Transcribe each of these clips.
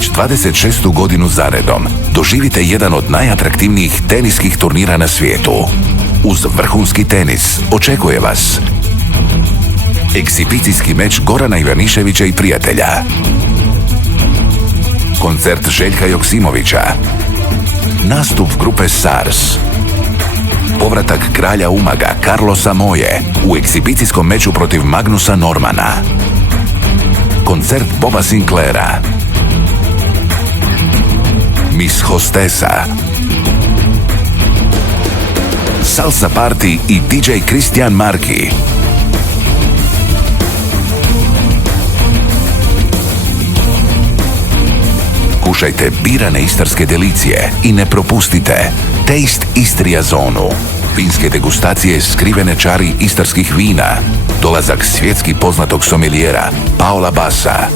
Već 26. godinu zaredom doživite jedan od najatraktivnijih teniskih turnira na svijetu. Uz vrhunski tenis očekuje vas egzibicijski meč Gorana Ivaniševića i prijatelja, koncert Željka Joksimovića, nastup grupe SARS, povratak kralja Umaga Carlosa Moje u egzibicijskom meču protiv Magnusa Normana, koncert Boba Sinclaira, Miss Hostesa, Salsa Party i DJ Cristian Marki. Kušajte birane istarske delicije i ne propustite Taste Istria zonu. Vinske degustacije skrivene čari istarskih vina. Dolazak svjetski poznatog sommelijera Paola Bassa.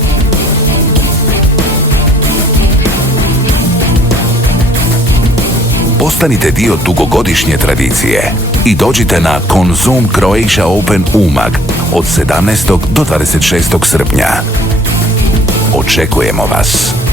Postanite dio dugogodišnje tradicije i dođite na Konzum Croatia Open Umag od 17. do 26. srpnja. Očekujemo vas.